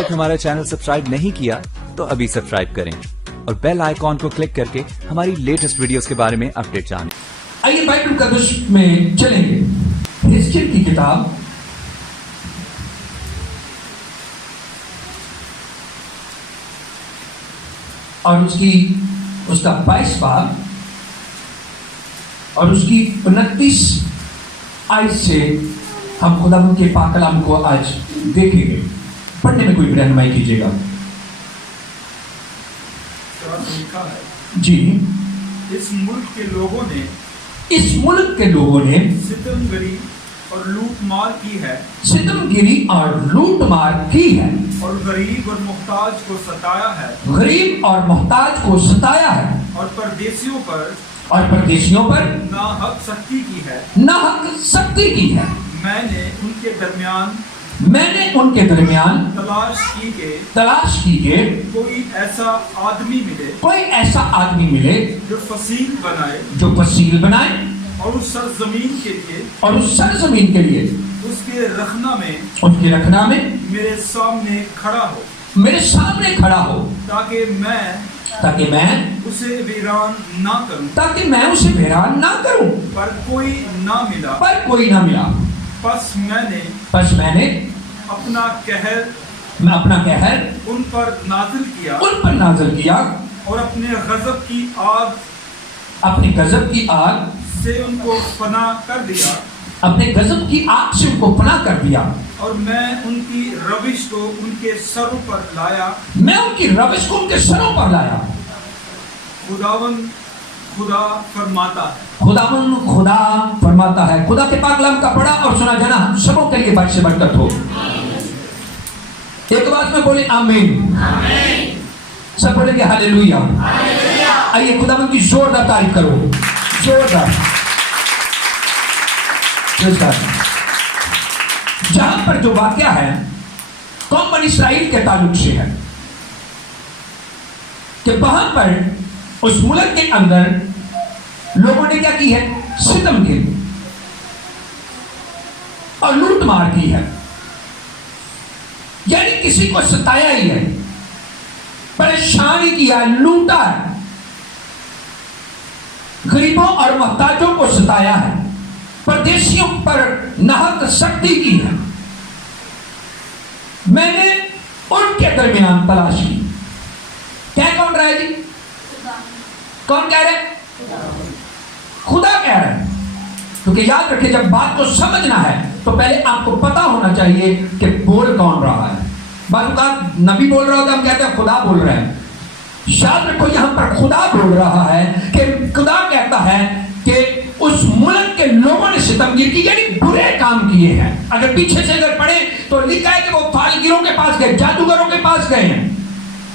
تک ہمارا channel subscribe نہیں کیا تو ابھی سبسکرائب کریں اور بیل آئیکن کو کلک کر کے ہماری لیٹسٹ ویڈیوز کے بارے میں اپڈیٹ جانیں۔ آئیے بائبل مقدس میں چلیں گے۔ حزقیل کی کتاب اور اس کا 22 باب اور اس کی 29 آیت سے ہم خدا کے پاک کلام کو آج دیکھیں گے۔ پڑھنے میں کوئی رہنمائی کیجیے گا۔ جی، اس ملک کے لوگوں نے ستم گری اور لوٹ مار کی ہے، ستم گری اور لوٹ مار کی ہے، اور غریب اور محتاج کو ستایا ہے، غریب اور محتاج کو ستایا ہے، اور پردیسیوں پر ناحق سختی کی ہے۔ ناحق سختی کی ہے۔ میں نے ان کے درمیان تلاش کی کہ کوئی ایسا آدمی ملے جو فصیل بنائے اور اس سرزمین کے لیے اس کے رکھنا میں میرے سامنے کھڑا ہو تاکہ میں اسے ویران نہ کروں پر کوئی نہ ملا۔ پس میں نے اپنا قہر ان پر نازل کیا اور اپنے غضب کی آگ سے ان کو فنا کر دیا، اور میں ان کی روش کو ان کے سروں پر لایا۔ خدا فرماتا ہے۔ خدا کے پاک کلام کا پڑھا اور سنا جانا ہم سبوں کے لیے باعث برکت ہو۔ ایک بات میں بولیں آمین۔ سب بولیں گے ہاللیلویہ۔ آئیے خدا کی زوردار تعریف کرو، زوردار۔ جہاں پر جو واقعہ ہے قوم بنی اسرائیل کے تعلق سے ہے کہ وہاں پر اس ملک کے اندر لوگوں نے کیا کی ہے؟ ستم کی اور لوٹ مار کی ہے، یعنی کسی کو ستایا ہی ہے، پریشانی کیا ہے، لوٹا ہے، غریبوں اور محتاجوں کو ستایا ہے، پردیسیوں پر ناحق سختی کی ہے۔ میں نے ان کے درمیان تلاش کی۔ کون رہا ہے جی؟ کون کہہ رہے؟ خدا کہہ رہے ہیں۔ کیونکہ یاد رکھیں جب بات کو سمجھنا ہے تو پہلے آپ کو پتا ہونا چاہیے کہ بول کون رہا ہے۔ بعض اوقات نبی بول رہا ہوتا ہے، ہم کہتے ہیں خدا بول رہے ہیں۔ یاد رکھو یہاں پر خدا بول رہا ہے کہ خدا کہتا ہے کہ اس ملک کے لوگوں نے ستمگیر کی، یعنی برے کام کیے ہیں۔ اگر پیچھے سے اگر پڑھیں تو لکھا ہے کہ وہ فالگیروں کے پاس گئے، جادوگروں کے پاس گئے ہیں،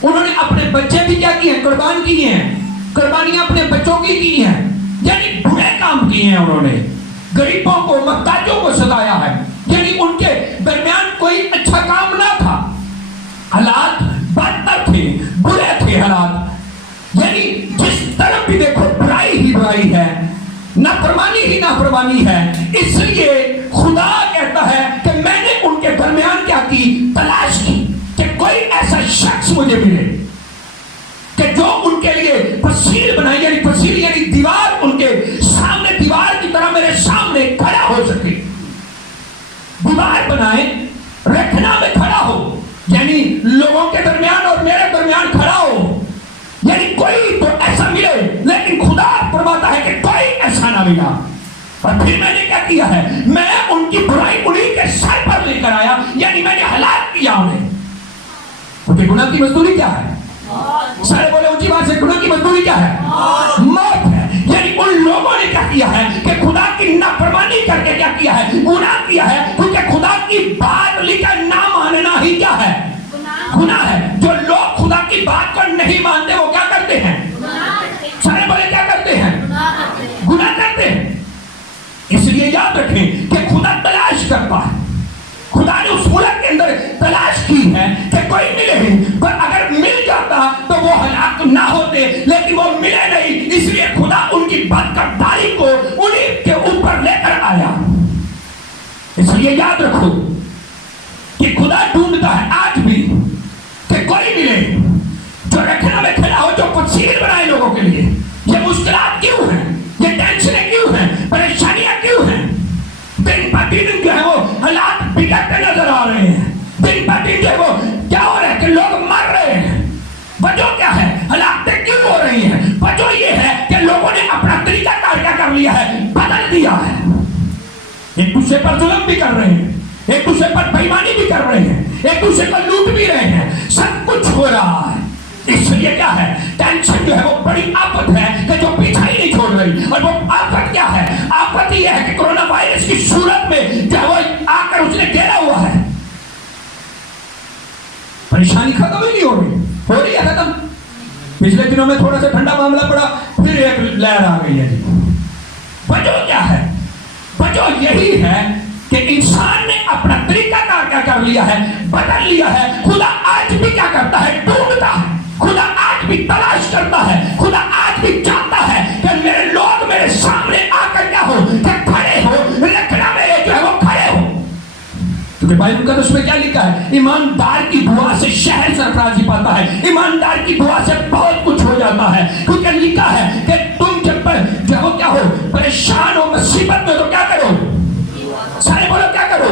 انہوں نے اپنے بچے بھی کیا کیے ہیں؟ قربان کیے ہیں، قربانیاں اپنے بچوں کی ہیں، یعنی برے کام کیے ہیں۔ انہوں نے غریبوں کو محتاجوں کو ستایا ہے، یعنی ان کے درمیان کوئی اچھا کام نہ تھا، حالات بدتر تھے، برے تھے حالات، یعنی جس طرف بھی دیکھو برائی ہی برائی ہے، نافرمانی ہی نافرمانی ہے۔ اس لیے خدا کہتا ہے کہ میں نے ان کے درمیان کیا کی؟ تلاش کی کہ کوئی ایسا شخص مجھے ملے کہ جو ان کے لیے فصیل بنائے، یعنی فصیل یعنی دیوار، ان کے سامنے دیوار کی طرح میرے سامنے کھڑا ہو سکے، دیوار بنائے، رکھنا میں کھڑا ہو، یعنی لوگوں کے درمیان اور میرے درمیان کھڑا ہو، یعنی کوئی تو ایسا ملے۔ لیکن خدا فرماتا ہے کہ کوئی ایسا نہ ملا۔ اور پھر میں نے کیا کیا ہے؟ میں ان کی برائی انہی کے سر پر لے کر آیا، یعنی میں نے ہلاک کیا انہیں۔ کیونکہ گناہ کی مزدوری کیا ہے؟ سارے بولے اونچی بات سے، گناہ کی مزدوری کیا ہے؟ موت ہے۔ یعنی ان لوگوں نے کیا کیا ہے کہ خدا کی نافرمانی کر کے کیا کیا ہے؟ گناہ کیا ہے، کیونکہ خدا کی بات لکھا نہ ماننا ہی کیا ہے؟ گناہ ہے۔ جو لوگ خدا کی بات کو نہیں مانتے وہ کیا کرتے ہیں؟ سارے بولے کیا کرتے ہیں؟ گناہ کرتے ہیں۔ اس لیے یاد رکھیں کہ خدا تلاش کرتا ہے۔ خدا نے اس ملک کے اندر تلاش کی ہے کہ کوئی ملے ہی، پر اگر مل جاتا تو وہ ہلاک نہ ہوتے، لیکن وہ ملے نہیں، اس لیے خدا ان کی بدکرداری کو انہیں کے اوپر لے کر آیا۔ اس لیے یاد رکھو کہ خدا ڈھونڈتا ہے آج بھی हालात बिगड़ते नजर आ रहे हैं, दिन ब दिन जो है वो क्या हो रहा है कि लोग मर रहे हैं। वजह क्या है? हालातें क्यों हो रही हैं? वजह ये है कि लोगों ने अपना तरीका क्या कर लिया है, बदल दिया है। एक दूसरे पर जुल्म भी कर रहे हैं, एक दूसरे पर बेईमानी भी कर रहे हैं, एक दूसरे को लूट भी रहे हैं, सब कुछ हो रहा है। इसलिए क्या है, टेंशन जो है वो बड़ी आफत है कि जो पीछा ही नहीं छोड़ रही। और वो आफत क्या है? आफत ये है कि कोरोना वायरस की सूरत में जो है वो आकर उसने घेरा हुआ है। परेशानी खत्म ही नहीं हो रही है खत्म। पिछले दिनों में थोड़ा सा ठंडा मामला पड़ा, फिर एक लहर आ गई है जी। वजह क्या है? वजह यही है कि इंसान ने अपना तरीका क्या कर लिया है, बदल लिया है। खुदा आज भी क्या करता है? ढूंढता है। खुदा आज भी तलाश करता है। खुदा आज भी चाहता है कि मेरे लोग मेरे सामने आकर क्या हो, कि खड़े हो, रखना मेरे जो है वो खड़े हो। क्योंकि बाइबल का उसमें क्या लिखा है? ईमानदार की दुआ से शहर सरफराजी पाता है, ईमानदार की दुआ से बहुत कुछ हो जाता है। क्योंकि लिखा है कि तुम जब क्या हो, परेशान हो, मुसीबत में, तो क्या करो? सारे बोलो क्या करो?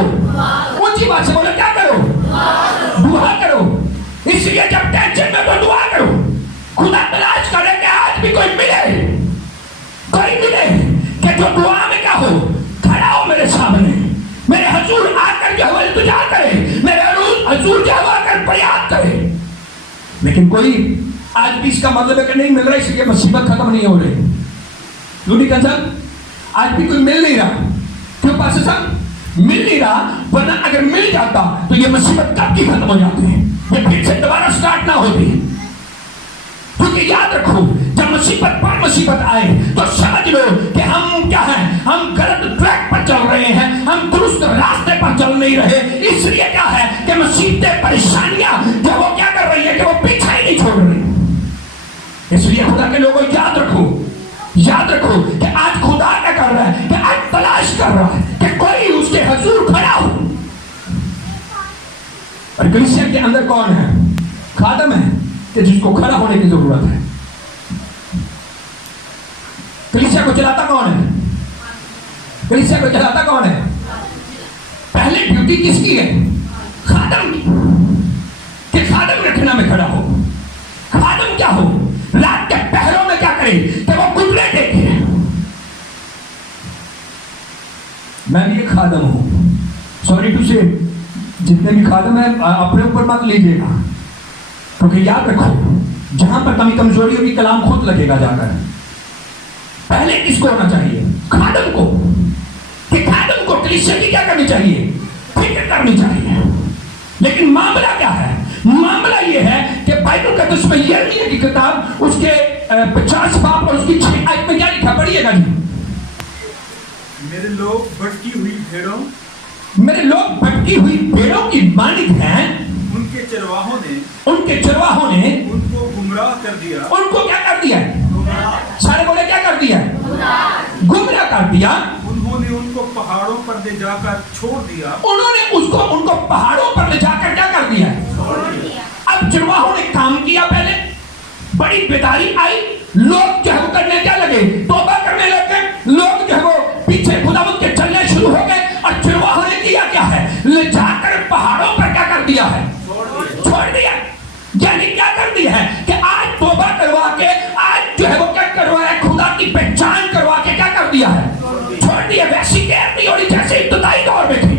ऊंची बात से बोलो क्या करो? दुआ करो। इसलिए जब टेंशन में तो दुआ करो। खुदा तलाश करे कि आज भी कोई मिले कि जो दुआ में क्या हो, खड़ा हो मेरे सामने, मेरे हजूर आकर जो है इल्तिजा करे, मेरे हजूर जो है आकर फरियाद करे। लेकिन कोई आज भी इसका मतलब है कि नहीं मिल रहा, इसलिए मुसीबत खत्म नहीं हो रही। आज भी कोई मिल नहीं रहा। क्यों पास साहब? मिल नहीं रहा, वरना अगर मिल जाता तो ये मुसीबत कब की खत्म हो जाती है, ये फिर से दोबारा स्टार्ट ना होती। क्योंकि याद रखो, जब मुसीबत पर मुसीबत आए तो समझ लो कि हम क्या हैं, हम गलत ट्रैक पर चल रहे हैं, हम दुरुस्त रास्ते पर चल नहीं रहे। इसलिए क्या है कि मुसीबतें, परेशानियां जो वो क्या कर रही है कि वो पीछा ही नहीं छोड़ रही। इसलिए खुदा के लोगों याद रखो कि आज खुदा क्या कर रहा है, कि आज तलाश कर रहा है कि कोई उसके हजूर खड़ा हो। और कलीसिया के अंदर कौन है? खादम है कि जिसको खड़ा होने की जरूरत है। कलीसिया को चलाता कौन है? कलीसिया को चलाता कौन है? पहले ड्यूटी किसकी है? खादम की, कि खादम रखना में खड़ा हो। खादम क्या हो? रात के पहरों में क्या करे कि वो गुजरे देखे। मैं भी एक खादम हूं। सॉरी टू से, जितने भी खादम है अपने ऊपर मत लीजिएगा, क्योंकि याद रखो जहां पर कमी कमजोरी होगी कलाम खुद लगेगा जाकर। पहले किसको होना चाहिए? खादम को। कि खादम को कलीसिया की क्या करनी चाहिए? फिक्र करनी चाहिए। लेकिन मामला क्या है? मामला यह है कि बाइबल का उसमें यह की किताब उसके 50 बाब और उसकी 6 आयत में क्या लिखा? पढ़िएगा जी। मेरे लोग भटकी हुई भेड़ों की मालिक हैं। उनके चरवाहों ने उनको गुमराह कर दिया। उनको क्या कर दिया? सारे बोले क्या कर दिया? गुमराह कर दिया। उन्होंने उनको पहाड़ों पर ले जाकर छोड़ दिया। उनको पहाड़ों पर ले जाकर क्या कर दिया? अब चरवाहों ने काम किया, पहले बड़ी बेदारी आई, लोग जो है करने क्या लगे? तौबा करने लगे। लोग जो है वो पीछे खुदावंद के चलने शुरू हो गए। और चरवाहों ने किया क्या है? ले जाकर पहाड़ों पर क्या कर दिया है? छोड़ दिया। यानी क्या कर दिया है कि आज तौबा करवा के, आज जो है वो क्या करवाया? खुदा की पहचान करवा के क्या कर दिया है? छोड़ दिया। वैसी केयर नहीं हो रही जैसे इब्तदाई दौर में थी,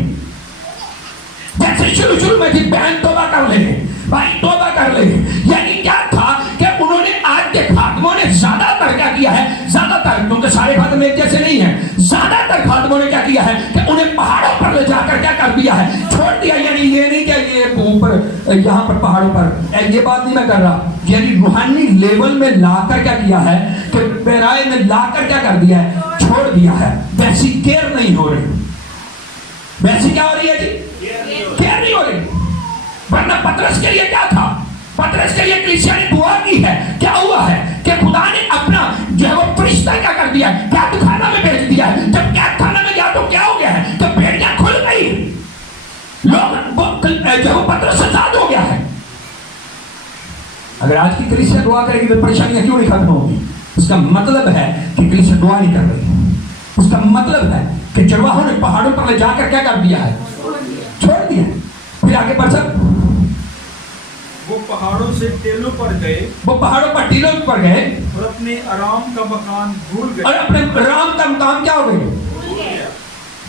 जैसे शुरू में थी। बहन तौबा कर ले, भाई तौबा कर ले। यानी क्या था कि उन्होंने आज के खादमों ने ज्यादातर क्या किया है? ज्यादातर, क्योंकि सारे खादम एक जैसे नहीं है, ज्यादातर खादमों ने क्या किया है कि उन्हें पहाड़ों पर ले जाकर क्या कर दिया है? छोड़ दिया। यानी ये नहीं कि ये ऊपर यहाँ पर पहाड़ों पर, ये बात नहीं मैं कर रहा। यानी रूहानी लेवल में लाकर क्या किया है कि पैराए में लाकर क्या कर दिया है? छोड़ दिया है। वैसी केयर नहीं हो रही। वैसी क्या हो रही है जी? केयर नहीं हो रही। वरना पतरस के लिए क्या था? पतरस के लिए कलीसिया ने दुआ की है। क्या हुआ है कि खुदा ने अपना जो है वो फरिश्ता क्या कर दिया है? कैदखाना में भेज दिया है। जब कैदखाना में गया तो क्या हो गया है? तो भेड़ियां खुल गई, लोग जो वो पतरस आजाद हो गया है। अगर आज की कलीसिया दुआ करेगी तो परेशानियां क्यों नहीं खत्म होगी? उसका मतलब है कि कलीसिया दुआ नहीं कर रही। उसका मतलब है कि चरवाहों ने पहाड़ों पर ले जाकर क्या कर दिया है? छोड़ दिया। फिर आगे बढ़ चल। वो पहाड़ों से टीलों पर गए वो पहाड़ों पर टीलों पर गए और अपने आराम का मकान भूल और गए। अपने राम का मकाम क्या हो गए?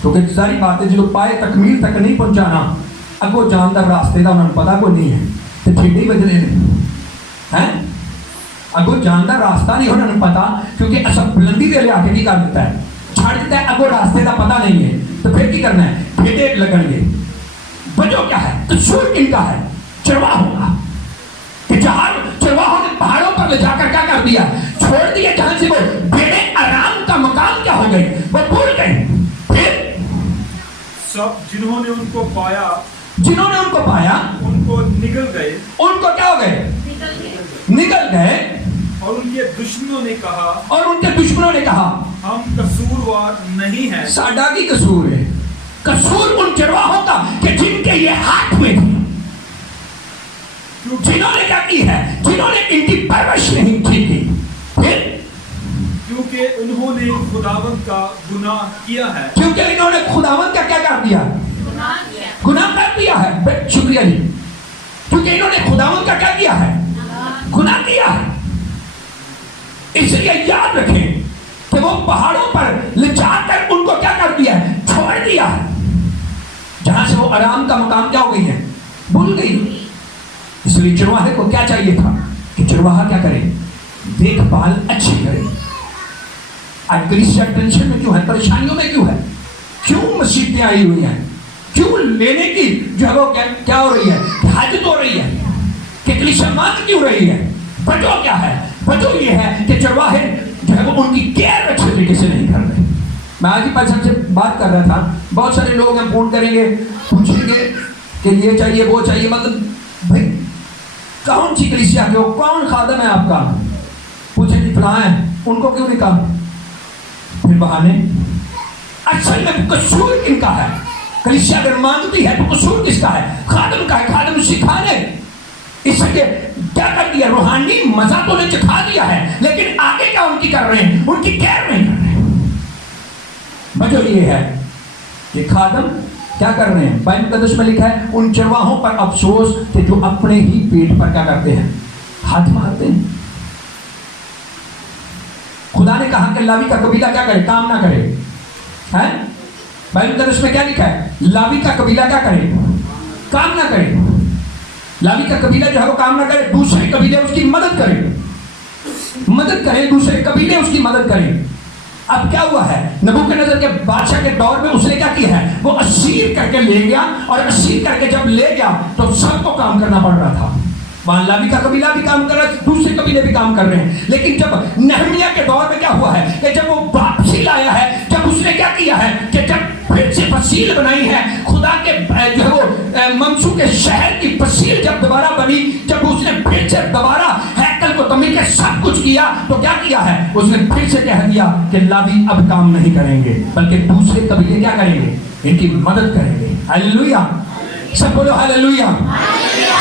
क्योंकि सारी बातें जो पाए तकमील तक नहीं पहुंचाना, अब वो जानदार रास्ते का उन्हें पता को नहीं है तो ठेडे ही बदले हैं। अब वो जानदार रास्ता नहीं उन्हें पता, क्योंकि ऐसा बुलंदी दे ले आके नहीं कर देता है, छाड़ देता है। अब वो रास्ते का पता नहीं है तो फिर क्या करना है? ठेडे लगेंगे। वजह क्या है? कसूर किनका है? चरवाहों का। कि जहां चरवाहों ने पहाड़ों पर ले जाकर क्या कर दिया? छोड़ दिया। जहां से वो बेड़े आराम का मकान क्या हो गए? वो भूल गए। फिर सब जिन्होंने उनको पाया उनको निगल गए। उनको क्या हो गए? निकल गए। और उनके दुश्मनों ने कहा हम कसूरवार नहीं हैं। साडा की कसूर है। कसूर उन चरवाहों का कि जिनके ये हाथ में थी, जिन्होंने क्या की है? जिन्होंने इनकी परवरिश नहीं की। फिर क्योंकि उन्होंने खुदावंद का गुनाह किया है। क्योंकि इन्होंने खुदावंद का क्या कर दिया? गुनाह कर दिया है। शुक्रिया जी। क्योंकि इन्होंने खुदावंद का क्या किया है? गुनाह किया है। इसलिए याद रखें कि वो पहाड़ों पर ले जाकर उनको क्या कर दिया है? छोड़ दिया है। जहां से वो आराम का मकाम क्या हो गई है? भूल गई। इसलिए चरवाहे को क्या चाहिए था कि चरवाहा क्या करे? देखभाल अच्छी करे। आज कलीसिया टेंशन में क्यों है? परेशानियों में क्यों है? क्यों मुसीबतें आई हुई हैं? क्यों लेने की जो है वो क्या हो रही है? हाजत हो रही है कि कलीसिया मांग क्यों रही है? वजह क्या है? वजह ये है कि चरवाहे जो है वो उनकी केयर अच्छे तरीके से नहीं कर रहे। मैं आज ही पर्सन से बात कर रहा था। बहुत सारे लोग हैं, फोन करेंगे, पूछेंगे कि ये चाहिए वो चाहिए। मतलब भाई कौन सी कलीसिया के हो? कौन खादम है आपका? पूछे कि फलां है, उनको क्यों नहीं कहा? फिर बहाने। असल में कसूर किनका है? कलीसिया अगर मांगती है तो कसूर किसका है? खादम का है। खादम सिखाने इसलिए क्या कर दिया? रूहानी मजा तो ने चखा दिया है, लेकिन आगे क्या उनकी कर रहे हैं? उनकी केयर नहीं कर रहे। वजह ये है कि खादम क्या कर रहे हैं? बाइबल मुकद्दस में लिखा है उन चरवाहों पर अफसोस कि जो अपने ही पेट पर क्या करते हैं? हाथ मारते हैं। खुदा ने कहा कि लावी का कबीला क्या करे? काम ना करे। हैं? बाइबल मुकद्दस में क्या लिखा है? लावी का कबीला क्या करे? काम ना करे। लावी का कबीला जो है वो काम ना करे, दूसरे कबीले उसकी मदद करें, दूसरे कबीले उसकी मदद करें। अब क्या हुआ है? नबूकदनेस्सर के बादशाह के दौर में उसने क्या किया है? वो असीर करके ले गया, और असीर करके जब ले गया तो सबको काम करना पड़ रहा था। वहां लावी का कबीला भी काम कर रहा है, दूसरे कबीले भी काम कर रहे हैं। लेकिन जब नहमिया के दौर में क्या हुआ है कि जब वो वापसी लाया है, जब उसने क्या किया है कि जब फिर से फसील बनाई है, खुदा के जो है वो मंसू के शहर की फसील जब दोबारा बनी, जब उसने फिर से दोबारा हैकल को तमीर के सब कुछ किया, तो क्या किया है? उसने फिर से कह दिया कि लावी अब काम नहीं करेंगे, बल्कि दूसरे कबीले क्या करेंगे? इनकी मदद करेंगे। हालेलुया। सब बोलो हालेलुया।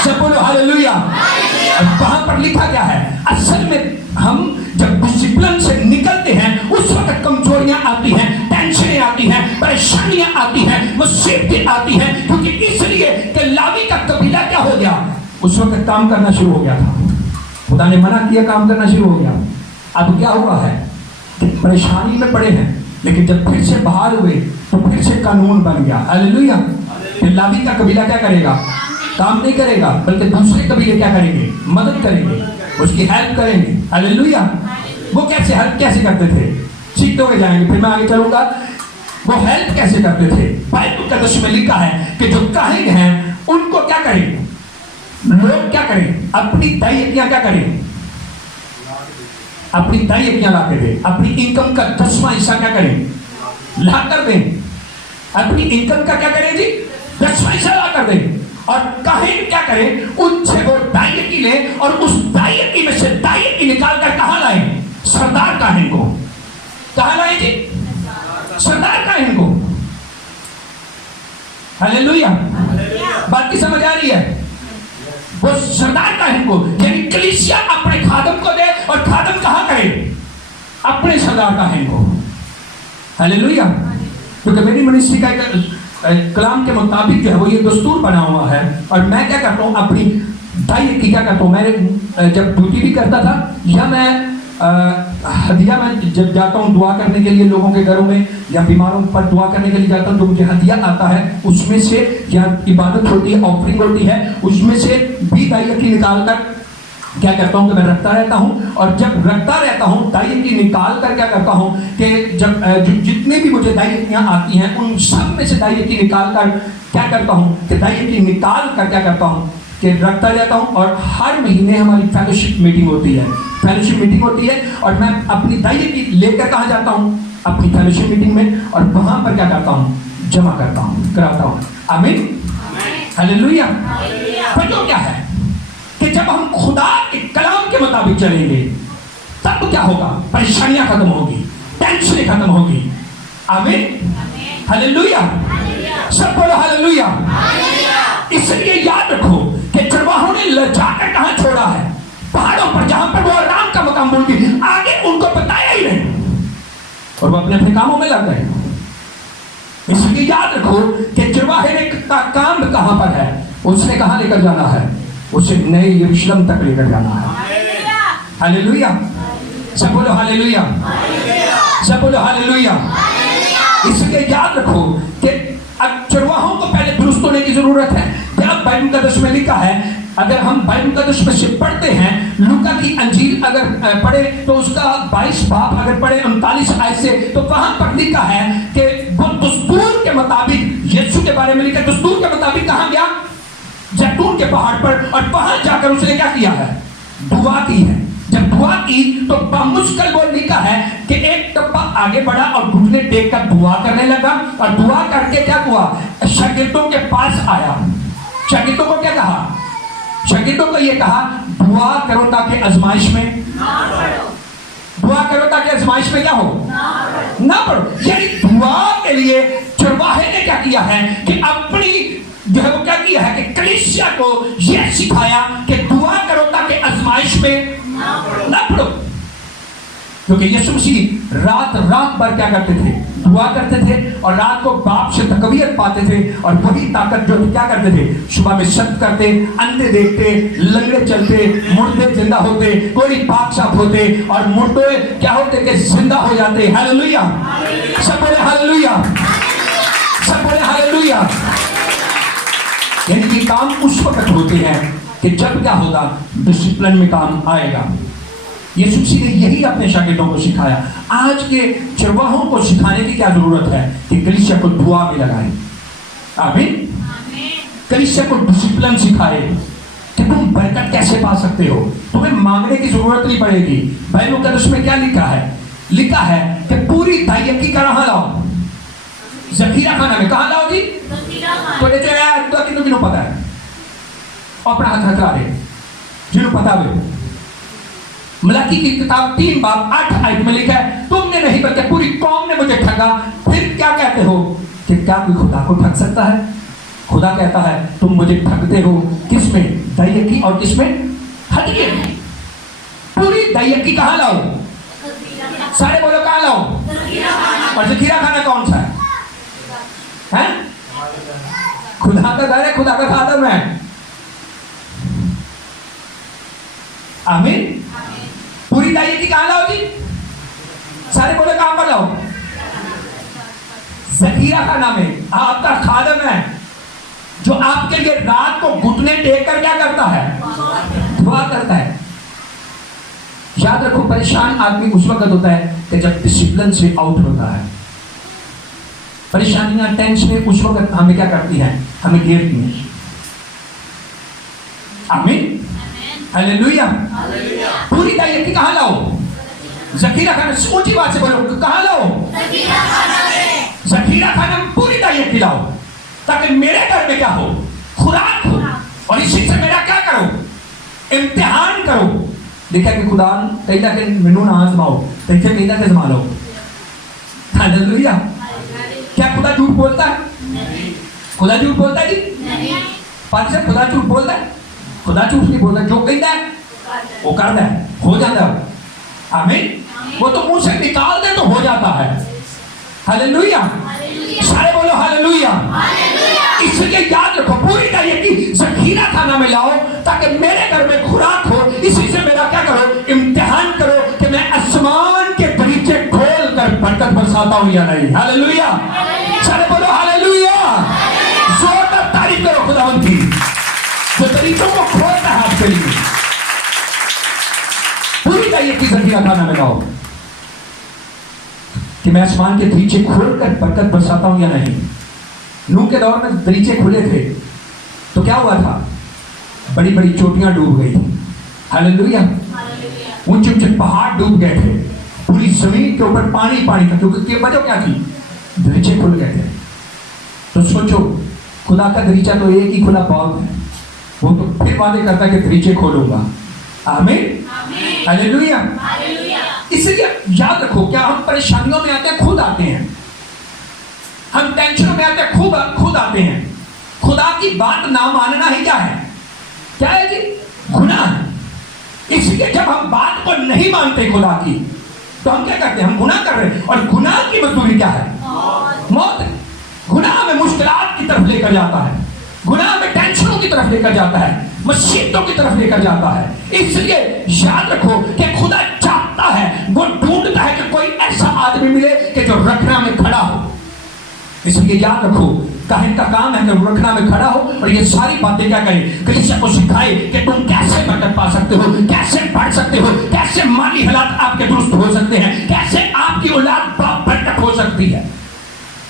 सब बोलो हालेलुया। वहां पर लिखा क्या है? असल में हम जब डिसिप्लिन से निकलते हैं उस वक्त कमजोरियां आती हैं, टेंशनें आती हैं, परेशानियां आती हैं, मुसीबतें आती हैं, क्योंकि इसलिए कि लावी का कबीला क्या हो गया? उस वक्त काम करना शुरू हो गया था। खुदा ने मना किया, काम करना शुरू हो गया। अब क्या हुआ है कि परेशानी में पड़े हैं, लेकिन जब फिर से बाहर हुए तो फिर से कानून बन गया। हालेलुया। लावी का कबीला क्या करेगा? काम नहीं करेगा, बल्कि दूसरे कबीले क्या करेंगे? मदद करेंगे, उसकी हेल्प करेंगे। हालेलुया। वो कैसे हेल्प कैसे करते थे? सीखते हुए जाएंगे, फिर मैं आगे चलूंगा। वो हेल्प कैसे करते थे? बाइबल मुकद्दस में लिखा है कि जो काहिन हैं उनको क्या करें? लोग क्या करें? अपनी दायित्वयां क्या करें? अपनी दायित्वयां ला के दें। अपनी इनकम का 10वां हिस्सा क्या करें? ला कर दें। अपनी इनकम का क्या करें जी? 10वां हिस्सा ला कर दें। और काहिन क्या करें? उनसे वो दायित्व लें और उस दायित्व में से दायित्व निकाल कर कहां लाएं? सरदार काहिन को। कहां लाएं जी? सरदार काहिन को। हालेलुया। बात की समझ आ रही है? वो सरदार काहिन को, यानी कलीसिया अपने खादम को दे, और खादम कहां करे? अपने सरदार काहिन को। हालेलुया। क्योंकि मेरी मिनिस्ट्री का एक कलाम के मुताबिक जो है वो ये दस्तूर बना हुआ है। और मैं क्या करता हूँ अपनी दाई की क्या करता हूँ, मैं जब ड्यूटी भी करता था या मैं हदिया में जब जाता हूँ दुआ करने के लिए लोगों के घरों में या बीमारों पर दुआ करने के लिए जाता हूँ, तो मुझे हदिया आता है, उसमें से या इबादत होती है, ऑफरिंग होती है, उसमें से भी दाई की निकाल कर क्या करता हूँ कि मैं रखता रहता हूँ। और जब रखता रहता हूँ दाई की निकाल कर क्या करता हूँ कि जब जितने भी मुझे दाई आती हैं उन सब में से दाई की निकाल कर क्या करता हूँ कि दाई की निकाल कर क्या करता हूँ कि रखता रहता हूँ। और हर महीने हमारी फेलोशिप मीटिंग होती है, फेलोशिप मीटिंग होती है, और मैं अपनी दाई की लेकर कहाँ जाता हूँ, अपनी फेलोशिप मीटिंग में, और वहां पर क्या करता हूँ, जमा करता हूँ, कराता हूँ। आमीन, हालेलुया। तो क्या है कि जब हम खुदा के कलाम के मुताबिक चलेंगे तब क्या होगा, परेशानियां खत्म होगी, टेंशन खत्म होगी। आमीन, हालेलुया। सब बोलो हालेलुया। इसलिए याद रखो कि चरवाहों ने लजाकर कहां छोड़ा है, पहाड़ों पर, जहां पर वो आराम का मकाम बोल के आगे उनको बताया ही नहीं, और वो अपने अपने कामों में लग गए। इसलिए याद रखो कि चरवाहे का काम कहां पर है, उसने कहां लेकर जाना है, उसे नए यरूशलेम तक लेकर जाना है। हालेलुया। सब बोलो हालेलुया, सब बोलो हालेलुया। इसलिए याद रखो कि अब चरवाहों को पहले दुरुस्त होने की जरूरत है। जब बाइबल मुकद्दस में लिखा है, अगर हम बाइबल मुकद्दस में से पढ़ते हैं, लूका की अंजील अगर पढ़े तो उसका 22 बाब अगर पढ़े 39 आयत से, तो वहां पर लिखा है कि वो दस्तूर के मुताबिक यीशु के बारे में लिखा, दस्तूर के मुताबिक कहां गया, जैतून के पहाड़ पर, और वहां जाकर उसने क्या किया है, दुआ की है। जब दुआ की तो बामुश्किल वो लिखा है कि एक टप्पा आगे बढ़ा और घुटने टेक कर दुआ करने लगा, और दुआ करके क्या हुआ, शागिर्दों के पास आया। शागिर्दों को क्या कहा, शागिर्दों को ये कहा दुआ करो ताकि आजमाइश में दुआ करो ताकि आजमाइश में क्या हो, ना पड़ो। यानी दुआ के लिए चरवाहे ने क्या किया है कि अपनी जो है वो क्या किया है कि कलीसिया को यह सिखाया कि दुआ करो ताकि आजमाइश में ना पड़ो। क्योंकि यीशु मसीह रात भर क्या करते थे, दुआ करते थे, और रात को बाप से तकवीयत पाते थे, और वही ताकत जो क्या करते थे, सुबह में सत्य करते, अंधे देखते, लंगड़े चलते, मुर्दे जिंदा होते, कोई पाक साफ होते, और मुर्दे क्या होते कि जिंदा हो जाते। हालेलुया। सब बोले हालेलुया, सब बोले हालेलुया। यानी कि काम उस वक्त होते हैं कि जब क्या होगा, डिसिप्लिन में काम आएगा। यीशु मसीह ने यही अपने शागिर्दों को सिखाया। आज के चरवाहों को सिखाने की क्या जरूरत है कि कलीसिया को दुआ में लगाए। आमीन। कलीसिया को डिसिप्लिन सिखाए कि तुम बरकत कैसे पा सकते हो, तुम्हें मांगने की जरूरत नहीं पड़ेगी। बाइबल मुकद्दस में क्या लिखा है, लिखा है कि पूरी दायकी का कहां लाओ, जखीरा खाना में। कहां लाओ जी, तो जो है तो किन्हों पता है, अपना हाथ हटा दे जिन्हों पता है। मलाकी की किताब 3 बाब 8 आयत में लिखा है, तुमने नहीं बल्कि पूरी कौम ने मुझे ठगा। फिर क्या कहते हो कि क्या कोई खुदा को ठग सकता है? खुदा कहता है तुम मुझे ठगते हो, किसमें, दायकी और किसमें, हदिये में। पूरी दायकी कहां लाओ, सारे बोलो कहां लाओ, और जखीरा खाना कौन सा है? खुदा का घर है, खुदा का खादम है। आमीन। पूरी दायकी कहां लाओ जी, सारे बोले कहां पर लाओ, जखीरा खाना में। आपका खादम है जो आपके लिए रात को घुटने टेक कर क्या करता है, दुआ करता है। याद रखो परेशान आदमी उस वक्त होता है कि जब डिसिप्लिन से आउट होता है। परेशानियां, टेंशन उस वक्त हमें क्या करती हैं, हमें घेरती हैं। आमीन, हालेलुया। पूरी दायकी कहां लाओ, जखीरा खाना। ऊंची बात से बोलो, कहां लाओ, जखीरा खाना में पूरी दायकी लाओ, ताकि मेरे घर में क्या हो, खुराक हो, और इसी से मेरा क्या करो, इम्तिहान करो। देखा कि खुदा कहीं ना कहीं मैनू ना आजमाओ, कहीं कहीं ना आजमा लो। हालेलुया। क्या खुदा झूठ बोलता है? खुदा झूठ बोलता है जी? पाजी साहब, खुदा झूठ बोलता है? खुदा झूठ नहीं बोलता, जो कहता है वो करता है, हो जाता है। आमीन। वो तो मुंह से निकाल दे तो हो जाता है। हालेलुया। सारे बोलो हालेलुया। इसलिए याद रखो, पूरी तरह की ज़ख़ीरा खाना में लाओ ताकि मेरे घर में खुराक हो। इसी से मेरा क्या करो, इम्तिहान करो कि मैं आसमान के दरीचे खोल कर बरकत बरसाता हूं या नहीं। हालेलुया, चले बोलो हालेलुया, जोरदार तारीफ करो खुदावंद की, जो दरीचों को खोलता है आपके लिए। पूरी तरह की ज़ख़ीरा खाना में लाओ कि मैं आसमान के दरीचे खोलकर बरकत बरसाता हूं या नहीं। नूह के दौर में दरीचे खुले थे तो क्या हुआ था, बड़ी बड़ी चोटियां डूब गई थी। हालेलुया, ऊंचे ऊंचे पहाड़ डूब गए थे, पूरी जमीन के ऊपर पानी पानी था, क्योंकि वजह क्या थी, दरीचे खुल गए थे। तो सोचो, खुदा का दरीचा तो एक ही खुला बहुत है, वो तो फिर वादे करता है कि दरीचे खोलूंगा। आमीन, हालेलुया। इसलिए याद रखो, क्या हम परेशानियों में आते हैं, खुद आते हैं, हम टेंशनों में आते हैं, खुद आते हैं। खुदा की बात ना मानना ही क्या है जी, गुनाह है। इसलिए जब हम बात को नहीं मानते खुदा की, तो हम क्या करते हैं, हम गुनाह कर रहे हैं। और गुनाह की मजदूरी क्या है, मौत है। गुनाह में मुश्किलात की तरफ लेकर जाता है, गुनाह में टेंशनों की तरफ लेकर जाता है, मुसीबतों की तरफ लेकर जाता है। इसलिए याद रखो कि खुदा चाहता है, वो ढूंढता है कि कोई ऐसा आदमी मिले कि जो रखना में खड़ा हो। इसलिए याद रखो, काहिन का काम है कि रखना में खड़ा हो और ये सारी बातें क्या करें, कलीसिया को सिखाए कि तुम कैसे बरकत पा सकते हो, कैसे बढ़ सकते हो, कैसे माली हालात आपके दुरुस्त हो सकते हैं, कैसे आपकी औलाद बरकत हो सकती है।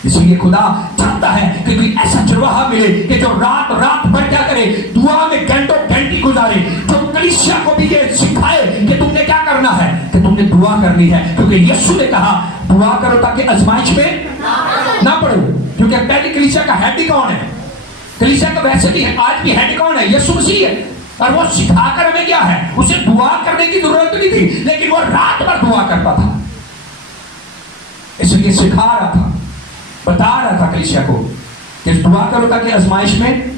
इसलिए खुदा चाहता है कि कोई ऐसा चरवाहा मिले कि जो रात रात भर क्या करे, दुआ में घंटों घंटी गुजारे, जो कलीसिया को भी ये सिखाए कि तुमने क्या करना है, कि तुमने दुआ करनी है। क्योंकि यीशु ने कहा दुआ करो ताकि आजमाइश में ना पड़ो। क्योंकि पहली कलीसिया का हेड ही कौन है, कलीसिया का वैसे भी है, आज भी हेड कौन है, यीशु मसीह है। और वो सिखाकर हमें क्या है, उसे दुआ करने की जरूरत नहीं थी, लेकिन वो रात भर दुआ करता था। इसलिए सिखा रहा था, बता रहा था कलीसिया को कि दुआ करो ताकि आजमाइश में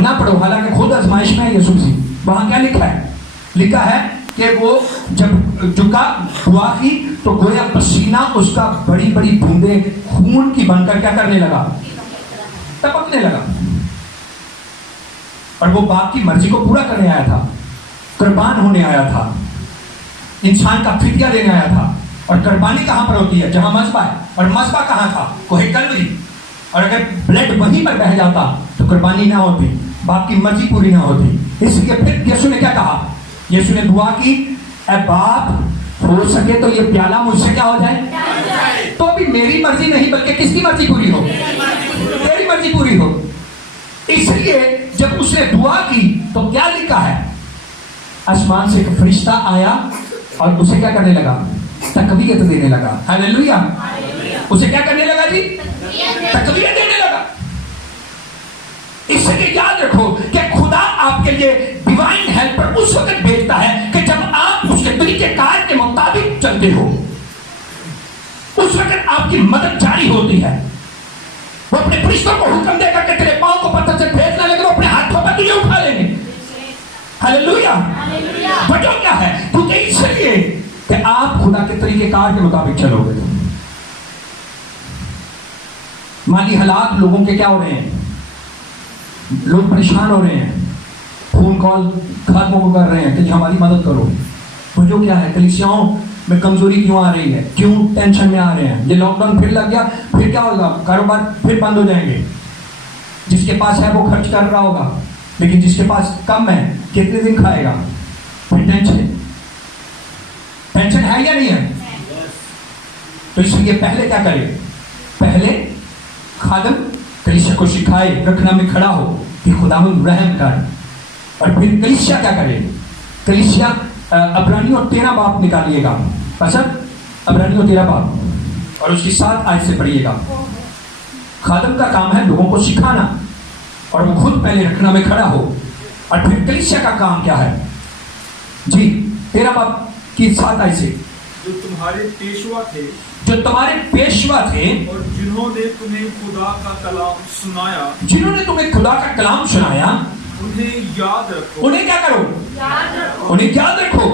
ना पड़ो। हालांकि खुद आजमाइश में है यीशु मसीह। वहां क्या लिखा है, लिखा है कि वो जब झुका दुआ की तो गोया पसीना उसका बड़ी बड़ी बूंदे खून की बनकर क्या करने लगा, टपकने लगा। और वो बाप की मर्जी को पूरा करने आया था, कुर्बान होने आया था, इंसान का फिदिया देने आया था। और कुर्बानी कहां पर होती है, जहां मज़बा है। और मज़बा कहां था, कोहे कलवरी। और अगर ब्लड वहीं पर बह जाता तो कुर्बानी ना होती, बाप की मर्जी पूरी ना होती। इसलिए फिर यीशु ने क्या कहा, यीशु ने दुआ की, ऐ बाप हो सके तो ये प्याला मुझसे क्या हो जाए, तो अभी मेरी मर्जी नहीं बल्कि किसकी मर्जी पूरी हो, तेरी मर्जी पूरी हो। इसलिए जब उसने दुआ की तो क्या लिखा है, आसमान से एक फरिश्ता आया और उसे क्या करने लगा, तकबीयत देने लगा। हालेलुया, उसे क्या करने लगा जी, तकबीयत देने लगा। इसलिए याद रखो कि खुदा आपके लिए डिवाइन हेल्पर उस वक्त भेजता है कि जब आप उसके तरीके कार के मुताबिक चलते हो, उस वक्त आपकी मदद जारी होती है। वो अपने फरिश्तों को हुक्म देकर के तेरे पांव को पत्थर से फेंकने लगे, वो अपने हाथों पर तुझे उठा लेंगे। हालेलुया, वजह क्या है, क्योंकि इसलिए कि आप खुदा के तरीके कार के मुताबिक चलोगे। माली हालात लोगों के क्या हो रहे हैं, लोग परेशान हो रहे हैं, फोन कॉल खातमों को कर रहे हैं कि हमारी मदद करो। वजह क्या है, कलीसियाओं में कमजोरी क्यों आ रही है, क्यों टेंशन में आ रहे हैं। ये लॉकडाउन फिर लग गया, फिर क्या होगा, कारोबार फिर बंद हो जाएंगे। जिसके पास है वो खर्च कर रहा होगा, लेकिन जिसके पास कम है कितने दिन खाएगा, फिर टेंशन। टेंशन है या नहीं है। तो इसलिए पहले क्या करें, पहले खादम कलीसिया को सिखाए, रखना में खड़ा हो कि खुदावंद रहम कर। और फिर कलीसिया क्या करे, कलीसिया अब्रानियों 13 बाब निकालिएगा, पसंद अब्रानियों 13 बाब और उसकी 7 आयत से पढ़िएगा। खादम का काम है लोगों को सिखाना और वो खुद पहले रखना में खड़ा हो। और फिर कलीसिया का काम क्या है जी, 13 बाब की 7 आयत से, जो तुम्हारे पेशवा थे, जो तुम्हारे पेशवा थे और जिन्होंने तुम्हें खुदा का कलाम सुनाया, जिन्होंने तुम्हें खुदा का कलाम सुनाया, उन्हें याद रखो। उन्हें क्या करो, याद रखो। उन्हें याद रखो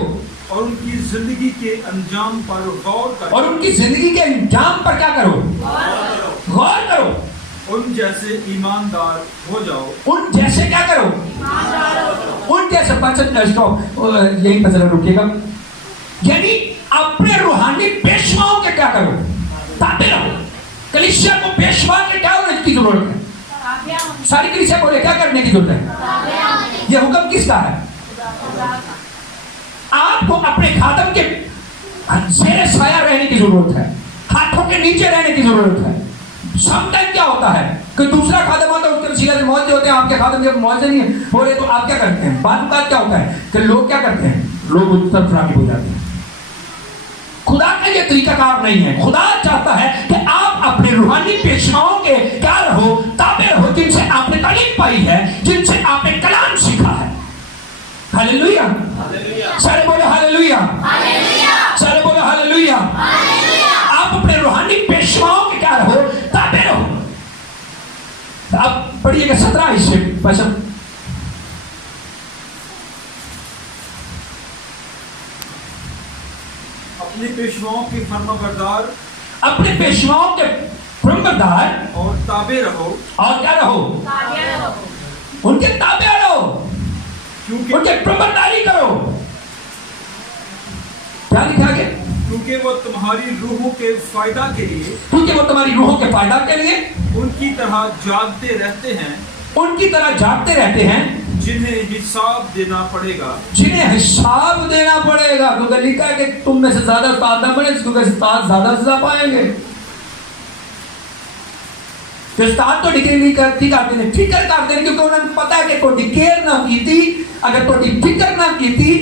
और उनकी जिंदगी के अंजाम पर गौर करो। और उनकी जिंदगी के अंजाम पर क्या करो, गौर करो। उन जैसे ईमानदार हो जाओ। उन जैसे क्या करो? उन जैसे यही पर जरा रुकिएगा। यानी अपने रूहानी पेशवाओं के क्या करो? ताबे रहो। कलीसिया को पेशवा के क्या होने की जरूरत है? सारी कलीसिया को क्या करने की जरूरत है? ये हुक्म किसका है? आपको अपने खादम के ज़ेरे साया रहने की जरूरत है, हाथों के नीचे रहने की जरूरत है। समटाइम क्या होता है कि दूसरा खादम होता है, उसके वसीले से मौजे होते हैं, आपके खादम जब मौजे नहीं हो रहे तो आप क्या करते हैं? बात क्या होता है कि लोग क्या करते हैं? लोग उस तरफ रागी हो जाते हैं। खुदा का ये तरीकाकार नहीं है। खुदा चाहता है कि आप अपने रूहानी पेशवाओं के क्या रहो? ताबे रहो, जिनसे आपने तालीम पाई है, जिनसे आपने कलाम सीखा है। हालेलुया, सारे बोलो हालेलुया, सारे बोलो हालेलुया। आप अपने रूहानी पेशवाओं के क्या रहो? ताबे रहो। अब पढ़िएगा 17 हिस्से पसंद। अपने पेशवाओं के फर्माबरदार, अपने पेशवाओं के फर्माबरदार और ताबे रहो। और क्या रहो? उनके ताबे रहो, क्योंकि उनके फर्माबरदारी करो। क्या लिखा है? क्योंकि वो तुम्हारी रूहों के फायदा के लिए, क्योंकि वो तुम्हारी रूहों के फायदा के लिए उनकी तरह जागते रहते हैं, उनकी तरह जागते रहते हैं, जिन्हें हिसाब देना पड़ेगा। जिन्हें हिसाब देना पड़ेगा। क्योंकि लिखा है कि तुम में से ज्यादा उस्ताद ना बने, क्योंकि उस्ताद ज्यादा सजा पाएंगे। तो उस्ताद तो डिग्री नहीं करती करते हैं, फिक्र करते हैं, क्योंकि उन्हें पता है कि कोई केयर ना की थी, अगर कोई फिक्र ना की थी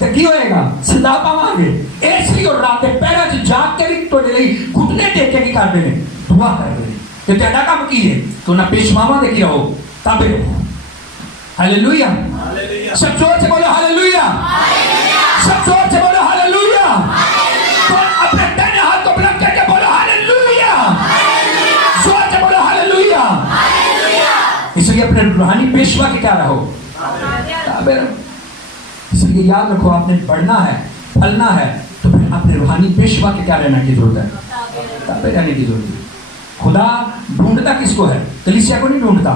तो की होएगा? सजा पावांगे। ऐसी और रात पैरा च जाग के भी तोड़े लिए घुटने टेके की कर देने, दुआ कर देने कि तेरा काम की है तो ना पेशवावा देखी रहो, ताबे रहो। हालेलुया, सब जोर से बोलो हालेलुया, सब जोर से बोलो हालेलुया। तो अपने दाहिने हाथ को बुलंद करके बोलो हालेलुया, जोर से बोलो हालेलुया। इसलिए अपने रूहानी पेशवा के क्या रहो? ताबे रहो। इसलिए याद रखो, आपने बढ़ना है, फलना है, तो फिर अपने रूहानी पेशवा के क्या रहना की जरूरत है? ताबे रहने की जरूरत है। खुदा ढूंढता किसको है? कलीसिया को नहीं ढूंढता।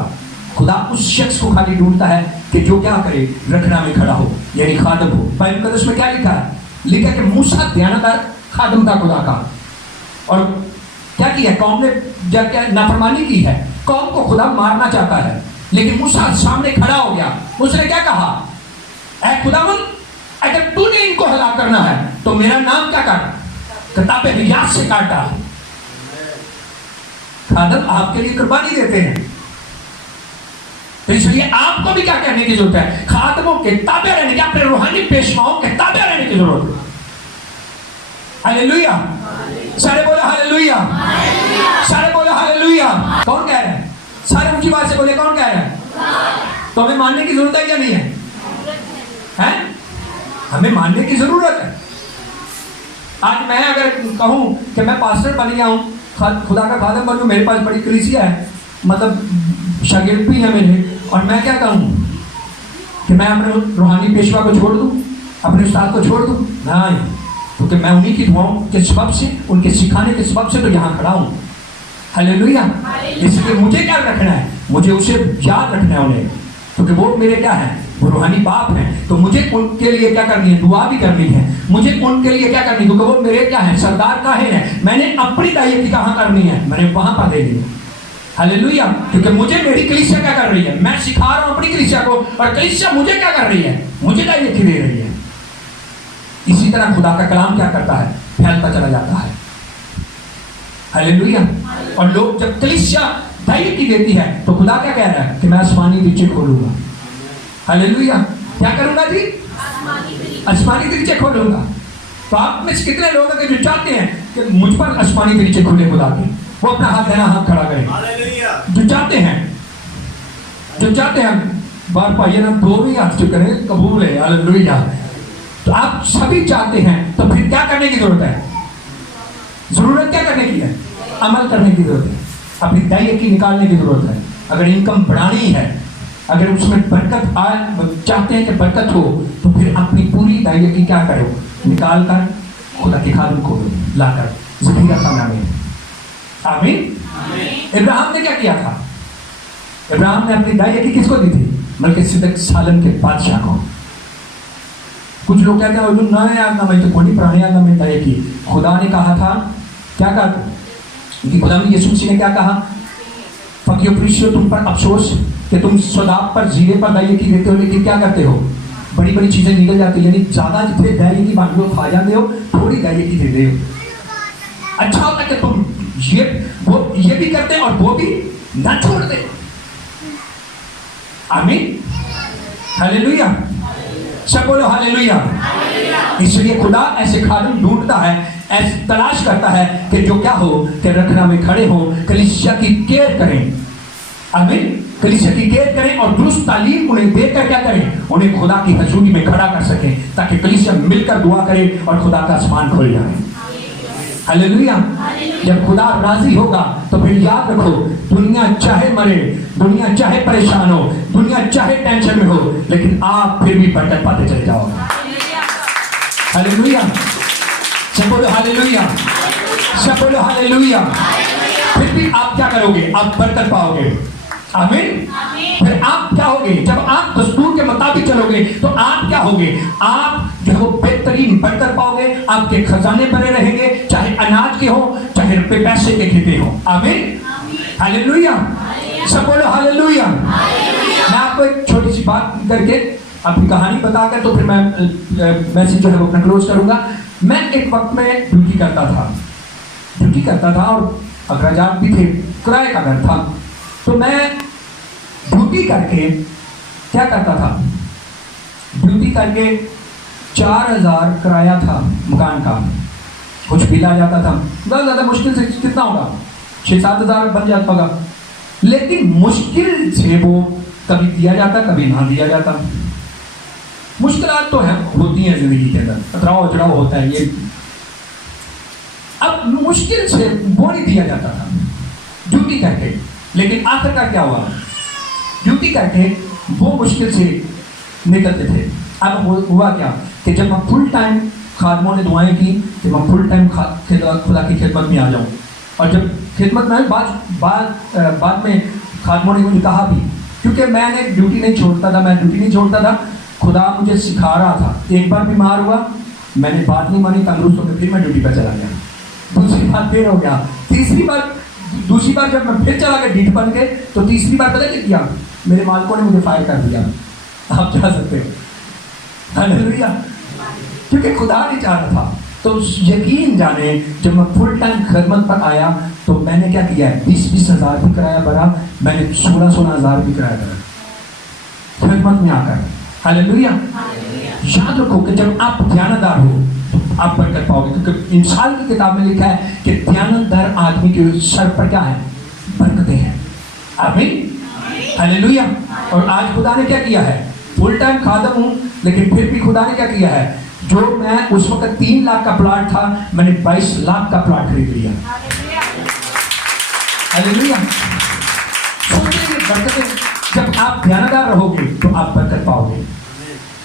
खुदा उस शख्स को खाली ढूंढता है कि जो क्या करे? रखना में खड़ा हो, यानी खादम हो। बाइबल मुकद्दस में क्या लिखा है? लिखा कि मूसा ध्यानदार खादम था खुदा का, और क्या किया कौम ने? जब क्या नाफरमानी की है, कौम को खुदा मारना चाहता है, लेकिन मूसा सामने खड़ा हो गया। उसने क्या कहा? ऐ खुदावंद, अगर तूने इनको हलाक करना है तो मेरा नाम क्या कर? किताबे रियाज से काटा। खादम आपके लिए कुर्बानी देते हैं, तो इसलिए आपको भी क्या करने की जरूरत है? खादमों के ताबे रहने की, अपने रूहानी पेशवाओं के ताबे रहने की जरूरत है। हालेलुया, सारे बोलो हालेलुया, सारे बोलो हालेलुया। कौन कह रहा है? सारे ऊंची बात से बोले, कौन कह रहा है? तो हमें मानने की जरूरत है या नहीं है? हैं? हमें मानने की जरूरत है। आज मैं अगर कहूं कि मैं पास्टर बन गया हूं, खुदा का खादम बनूं, मेरे पास बड़ी कलीसिया है, मतलब शागिर्द भी है मेरे, और मैं क्या कहूं कि मैं अपने रूहानी पेशवा को छोड़ दूं, अपने उस्ताद को छोड़ दूं? नहीं, क्योंकि मैं उन्हीं की दुआओं के सबब से, उनके सिखाने के सबब से तो यहाँ खड़ा हूँ। हालेलुया। इसलिए मुझे क्या रखना है? मुझे उसे याद रखना है उन्हें, क्योंकि वो मेरे क्या है? वो रूहानी बाप हैं। तो मुझे उनके लिए क्या करनी है? दुआ भी करनी है। मुझे उनके लिए क्या करनी है? क्योंकि वो मेरे क्या है? सरदार काहे हैं। मैंने अपनी दायित्व कहाँ करनी है? मैंने वहां पर दे दी। हालेलुया। क्योंकि मुझे मेरी कलीसिया क्या कर रही है? मैं सिखा रहा हूं अपनी कलीसिया को, और कलीसिया मुझे क्या कर रही है? मुझे दायित्व दे रही है। इसी तरह खुदा का कलाम क्या करता है? फैलता चला जाता है। हालेलुया। और लोग जब कलीसिया दायित्व देती है तो खुदा क्या कह रहा है? कि मैं आसमानी दीचे खोलूंगा। हालेलुया। क्या करूंगा जी? आसमानी दीचे खोलूंगा। तो आप में से कितने लोग हैं जो चाहते हैं कि मुझ पर आसमानी दीचे खुले खुदा के? वो अपना हाथ देना, हाथ खड़ा करें। जो चाहते हैं, जो चाहते हैं, बार पाइए ना, दो भी हाथ जो करें, कबूल है। हालेलुया। तो आप सभी चाहते हैं, तो फिर क्या करने की जरूरत है? जरूरत क्या करने की है? अमल करने की जरूरत है। अपनी दायित्व की निकालने की जरूरत है। अगर इनकम बढ़ानी है, अगर उसमें बरकत आए, चाहते हैं कि बरकत हो, तो फिर अपनी पूरी दायित्व की क्या करो? निकाल कर खुदा के खादम को लाकर ज़खीरा खाना में आमीन। इब्राहिम ने क्या किया था? इब्राहिम ने अपनी दाई की किसको दी थी? मलकीसेदक सालम के बादशाह को। कुछ लोग कहते हैं जो नए आदनामे तो कोई पुराने आदनामे दाई की। खुदा ने कहा था, क्या कहा? कि खुदा ने यीशु मसीह ने क्या कहा? फकीर प्रीशियो, तुम पर अफसोस कि तुम सदाब पर जीरे पर दाई की देते हो, लेकिन क्या करते हो? बड़ी बड़ी चीजें निकल जाती है, यानी ज्यादा जितने दाई की बांट लो खा जाते हो, थोड़ी दाई की दे दे हो। अच्छा होता है कि तुम ये भी करते और वो भी ना छोड़ दे। आमीन, हालेलुया, सब बोलो हालेलुया। इसलिए खुदा ऐसे खादिम ढूंढता है, ऐसे तलाश करता है कि जो क्या हो कि रखना में खड़े हो, कलीसिया की केयर करें। आमीन, कलीसिया की केयर करें और दुरुस्त तालीम उन्हें देकर क्या करें? उन्हें खुदा की हजूरी में खड़ा कर सकें, ताकि कलीसिया मिलकर दुआ करे और खुदा का आसमान खुल जाए। हालेलुया। जब खुदा राजी होगा तो फिर याद रखो, दुनिया चाहे मरे, दुनिया चाहे परेशान हो, दुनिया चाहे टेंशन में हो, लेकिन आप फिर भी बरकत पाते चले जाओगे। हालेलुया, सब बोलो हालेलुया, सब बोलो हालेलुया। फिर भी आप क्या करोगे? आप बरकत पाओगे। आमीन। फिर आप क्या होगे? जब आप दस्तूर के मुताबिक चलोगे तो आप क्या होगे? आप जो है वो बेहतरीन बरकत पाओगे, आपके खजाने भरे रहेंगे, चाहे अनाज के हो, चाहे रुपए पैसे के खेते हो। आमीन, हालेलुया, सब बोलो हालेलुया। मैं आपको एक छोटी सी बात करके अपनी कहानी बताकर तो फिर मैं मैसेज जो है वो अपना क्लोज करूंगा। मैं एक वक्त में ड्यूटी करता था और अखराजात भी थे, किराए का घर था। तो मैं ड्यूटी करके क्या करता था? ड्यूटी करके 4000 किराया था मकान का, कुछ बिल आ जाता था। बहुत ज़्यादा मुश्किल से कितना होगा? 6-7 हज़ार बन जाता होगा, लेकिन मुश्किल से वो कभी दिया जाता, कभी ना दिया जाता। मुश्किलात तो है, होती हैं जिंदगी के अंदर, उतराव चढ़ाव होता है ये। अब मुश्किल से वो नहीं दिया जाता था ड्यूटी करके, लेकिन आखिरकार क्या हुआ? ड्यूटी करके वो मुश्किल से निकलते थे। अब हुआ क्या कि जब मैं फुल टाइम, खादमों ने दुआएं की कि मैं फुल टाइम खुदा की खिदमत में आ जाऊं। और जब खिदमत में बाद में खादमों ने मुझे कहा भी, क्योंकि मैंने ड्यूटी नहीं छोड़ता था, खुदा मुझे सिखा रहा था। एक बार बीमार हुआ, मैंने बात नहीं मानी, तंदुरुस्त होकर फिर मैं ड्यूटी पर चला गया। दूसरी बार फिर हो गया, दूसरी बार जब मैं फिर चला गया डीट बन के, तो तीसरी बार पता क्या किया? मेरे मालिकों ने मुझे फायर कर दिया। आप जा सकते हो। हालेलुया, क्योंकि खुदा नहीं चाह रहा था। तो यकीन जाने, जब मैं फुल टाइम खिदमत पर आया तो मैंने क्या किया है? 20-20 हज़ार भी किराया भरा, मैंने 16-16 हज़ार भी किराया भरा खिदमत में आकर। हालेलुया। याद रखो कि जब आप ध्यानदार हो तो आप बरकत पाओगे, क्योंकि इंसान की किताब में लिखा है कि ध्यानदार आदमी के सर पर क्या है? बरकतें हैं। आमीन, हालेलुया। और आज खुदा ने क्या किया है? फुल टाइम खादम हूं, लेकिन फिर भी खुदा ने क्या किया है? जो मैं उस वक्त 3 लाख का प्लाट था, मैंने 22 लाख का प्लाट खरीद लिया। हालेलुया। सोचिए, बरकतें, जब आप ध्यानदार रहोगे तो आप बरकत पाओगे।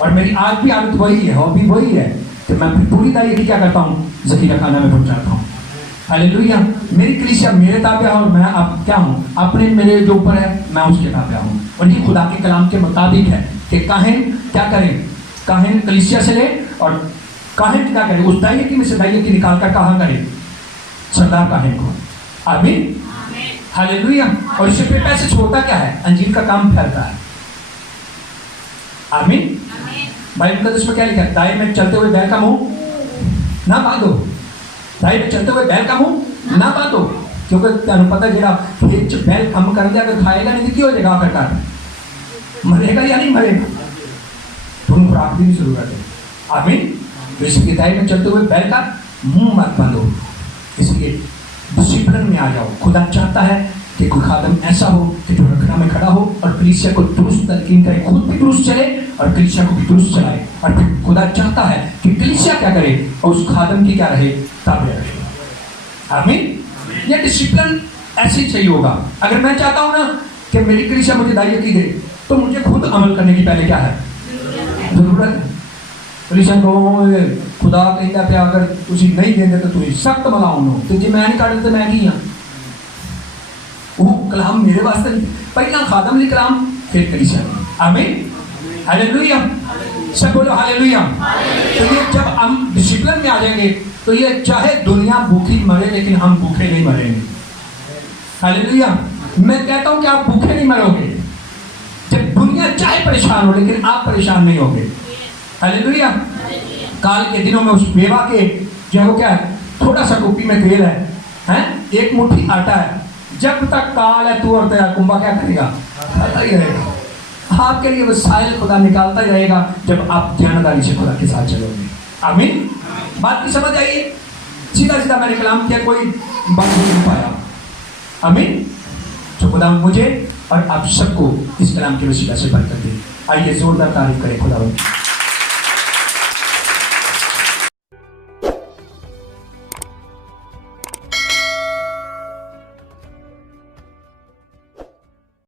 और मेरी आज भी आदत वही है, हॉबी वही है कि मैं पूरी तारीख क्या करता हूँ? ज़खीरा खाना में पहुँचाता हूँ। हालेलुया। मेरी कलीसिया मेरे ताबिया और मैं अब क्या हूँ? अपने मेरे जो ऊपर है मैं उसके ताबिया हूँ। और ये खुदा के कलाम के मुताबिक है कि काहिन क्या करें? काहिन कलीसिया से ले, और काहिन क्या करें? उस दाइये की में से दाइये की निकाल कर कहाँ करें? सरदार काहिन को। आमीन, हालेलुया। और इससे फिर पैसे छोड़ता क्या है? अंजील का काम फैलता है। आमीन। बाइबल मुकद्दस में क्या लिखा है? दाएं में चलते हुए बैल का मुंह ना बांधो। दाएं में चलते हुए बैल का मुंह ना बांधो, क्योंकि तुम पता जरा खेत च बैल कम कर दिया, अगर खाएगा नहीं तो क्या हो जाएगा? आखिरकार मरेगा या नहीं मरेगा? तुम खुराक भी नहीं शुरू कर दे। आमीन। इसलिए दाएं में चलते हुए बैल का मुंह मत बांधो, इसलिए डिसिप्लिन में आ जाओ। खुदा चाहता है कि कोई खादम ऐसा हो कि जो रखना में खड़ा हो और कलीसिया को दुरुस्त तलकीन करे, खुद भी दुरुस्त चले और कलीसिया को भी दुरुस्त चलाए। और फिर खुदा चाहता है कि कलीसिया क्या करे? और उस खादम की क्या रहे? ताबे रहे। आमीन। ये डिसिप्लिन ऐसे ही चाहिए होगा। अगर मैं चाहता हूँ ना कि मेरी कलीसिया मुझे दायित्व की दे, तो मुझे खुद अमल करने की पहले क्या है? जरूरत है। कलीसिया को खुदा कहता पे अगर तुम नहीं देंगे तो तुम सख्त मलाओ, तो जी मैं नहीं काटते, मैं की हाँ वो कलाम मेरे वास्ते नहीं, पहला खादम ने कलाम फिर कलीसिया ने। आमीन, हालेलुया, सब बोलो हालेलुया। तो ये जब हम डिसिप्लिन में आ जाएंगे तो ये चाहे दुनिया भूखी मरे लेकिन हम भूखे नहीं मरेंगे। हालेलुया। मैं कहता हूं कि आप भूखे नहीं मरोगे। जब दुनिया चाहे परेशान हो लेकिन आप परेशान नहीं होगे। हालेलुया। काल के दिनों में उस बेवा के जो है वो क्या है, थोड़ा सा टोपी में तेल है, एक मुट्ठी आटा है, जब तक काल है तू और तेरा कुंभा क्या करेगा, खाता ही रहेगा। आपके लिए वसाइल खुदा निकालता ही रहेगा जब आप ध्यानदारी से खुदा के साथ चलोगे। आमीन। बात की समझ आइए, सीधा सीधा मैंने कलाम किया, कोई बात नहीं पाया। आमीन। तो खुदा मुझे और आप सबको इस कलाम के वसीला से बरकत दे। आइए जोरदार तारीफ करें खुदा।